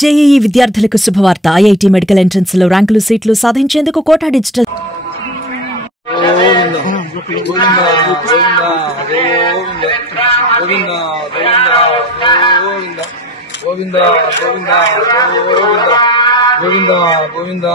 JEE విద్యార్థులకు శుభవార్త. IIT medical entrance లో ర్యాంకులు సీట్లు సాధించేందుకు కోటా డిజిటల్ గోవిందా గోవిందా గోవిందా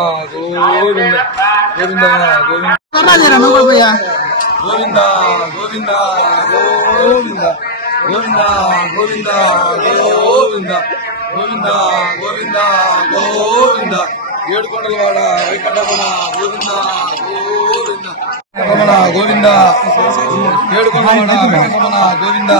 ఏడుకొండలవాడ వెంకటరమణ గోవిందా గోవిందా రమణ గోవిందా ఏడుకొండలవాడ వెంకటరమణ గోవిందా ఏడుకొండలవాడ గోవిందా గోవిందా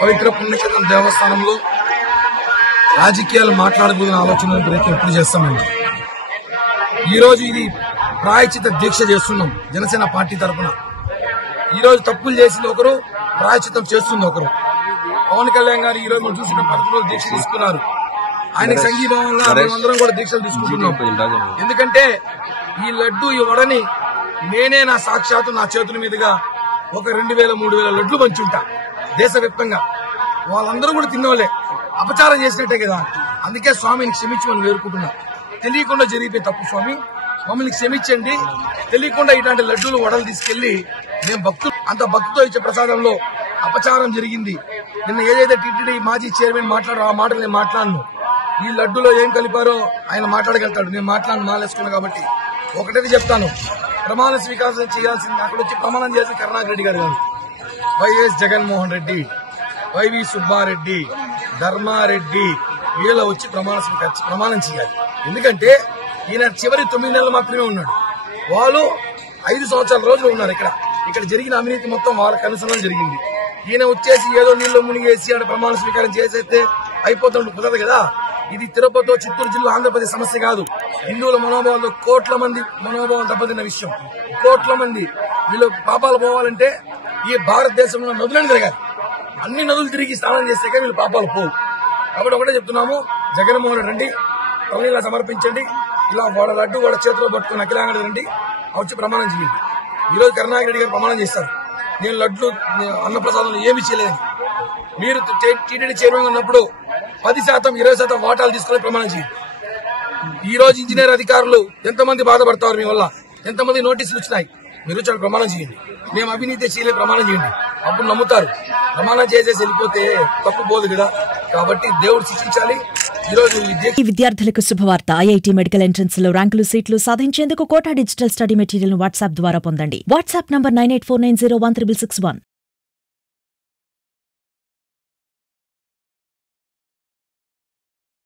పవిత్ర పుణ్యక్షేత్రం దేవస్థానంలో రాజకీయాలు మాట్లాడకూడదని ఆలోచన ప్రయత్నం ఎప్పుడు చేస్తామండి. ఈ రోజు ఇది ప్రాయచిత దీక్ష చేస్తున్నాం జనసేన పార్టీ తరఫున. ఈ రోజు తప్పులు చేసింది ఒకరు, ప్రాయచితం చేస్తుంది ఒకరు. పవన్ కళ్యాణ్ గారు ఈ రోజు మనం చూసిన 10 రోజులు దీక్ష తీసుకున్నారు. ఆయనకు సంఘీభావంగా మేమందరం కూడా దీక్షలు తీసుకుంటున్నాం. ఎందుకంటే ఈ లడ్డు ఈ వడని నేనే నా సాక్షాత్తు నా చేతుల మీదుగా ఒక 2000, 3000 లడ్లు పంచుంటా దేశవ్యాప్తంగా. వాళ్ళందరూ కూడా తిన్నవాళ్ళే, అపచారం చేసినట్టే కదా. అందుకే స్వామిని క్షమించమని వేరుకుంటున్నా. తెలియకుండా జరిగిపోయి తప్పు స్వామి, మమ్మల్ని క్షమించండి. తెలియకుండా ఇలాంటి లడ్డూలు వడలు తీసుకెళ్లి మేము అంత భక్తితో ఇచ్చే ప్రసాదంలో అపచారం జరిగింది. నిన్న ఏదైతే టీటీడీ మాజీ చైర్మన్ మాట్లాడారో ఆ మాటలు నేను మాట్లాడను. ఈ లడ్డూలో ఏం కలిపారో ఆయన మాట్లాడగలుగుతాడు, నేను మాట్లాడను, మాలేసుకున్నాను. కాబట్టి ఒకటేది చెప్తాను, ప్రమాణ స్వీకారం చేయాల్సింది అక్కడ వచ్చి ప్రమాణం చేసి కరుణాకర్ రెడ్డి గారు కాదు, వైఎస్ జగన్మోహన్ రెడ్డి, వైవి సుబ్బారెడ్డి, ధర్మారెడ్డి వీళ్ళ వచ్చి ప్రమాణం చేయాలి. ఎందుకంటే ఈయన చివరి 9 నెలలు మాత్రమే ఉన్నాడు. వాళ్ళు 5 సంవత్సరాల రోజులు ఉన్నారు. ఇక్కడ జరిగిన అవినీతి మొత్తం వాళ్ళ కనుసరణ జరిగింది. ఈయన వచ్చేసి ఏదో నీళ్లు మునిగేసి ఆడ ప్రమాణ స్వీకారం చేసేస్తే అయిపోతుంటే కుదరదు కదా. ఇది తిరుపతి, చిత్తూరు జిల్లా, ఆంధ్రప్రదేశ్ సమస్య కాదు. హిందువుల మనోభావాలు కోట్ల మంది మనోభావం దెబ్బతిన్న విషయం. కోట్ల మంది వీళ్ళు పాపాలు పోవాలంటే ఈ భారతదేశంలో నదులను తిరగాలి. అన్ని నదులు తిరిగి స్నానం చేస్తే వీళ్ళు పాపాలు పోవు. కాబట్టి ఒకటే చెప్తున్నాము, జగన్మోహన్ రెడ్డి ప్రవణీలా సమర్పించండి. ఇలా వాళ్ళ లడ్డు వాళ్ళ చేతిలో పట్టుకుని అఖిలాంగడి రండి, వచ్చి ప్రమాణం చేయండి. ఈ రోజు కరుణాకర్ రెడ్డి గారు ప్రమాణం చేస్తారు, నేను లడ్లు అన్నప్రసాదంలో ఏమి చేయలేదు. మీరు టీటీడీ చైర్మన్ ఉన్నప్పుడు 10%, 20% వాటాలు తీసుకుని ప్రమాణం చేయండి. ఈ రోజు ఇంజనీర్ అధికారులు ఎంతమంది బాధపడతారు మీ వల్ల, ఎంతమంది నోటీసులు వచ్చినాయి. మీరు చాలా ప్రమాణం చేయండి, మేము అవినీతి చేయలే ప్రమాణం చేయండి, అప్పుడు నమ్ముతారు. ప్రమాణం చేసేసి వెళ్ళిపోతే తప్పు పోదు కదా. కాబట్టి దేవుడు శిక్షించాలి. ఈ విద్యార్థులకు శుభవార్త. ఐఐటీ మెడికల్ ఎంట్రన్స్ లో ర్యాంకులు సీట్లు సాధించేందుకు కోటా డిజిటల్ స్టడీ మెటీరియల్ ను వాట్సాప్ ద్వారా పొందండి. WhatsApp number 9849016661.